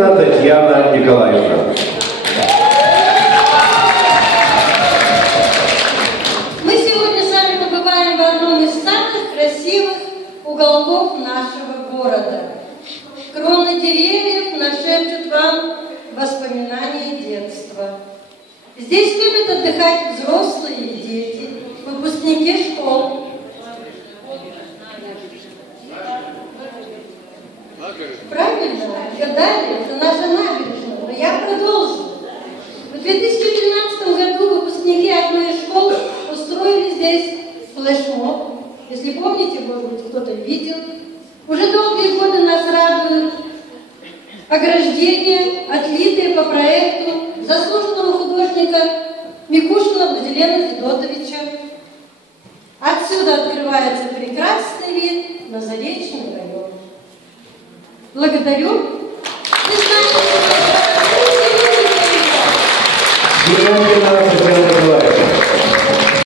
Семенина Татьяна Николаевна. Мы сегодня с вами побываем в одном из самых красивых уголков нашего города. Кроны деревьев нашепчут вам воспоминания детства. Здесь любят отдыхать взрослые и дети, выпускники школ. Правильно? Гадали, это наша набережная. Но я продолжу. В 2013 году выпускники одной из школ устроили здесь флешмоб. Если помните, может быть, кто-то видел. Уже долгие годы нас радуют ограждения, отлитые по проекту заслуженного художника Микушина Владилена Федотовича. Отсюда открывается прекрасный вид на Заречный район. Благодарю. Вы знаете,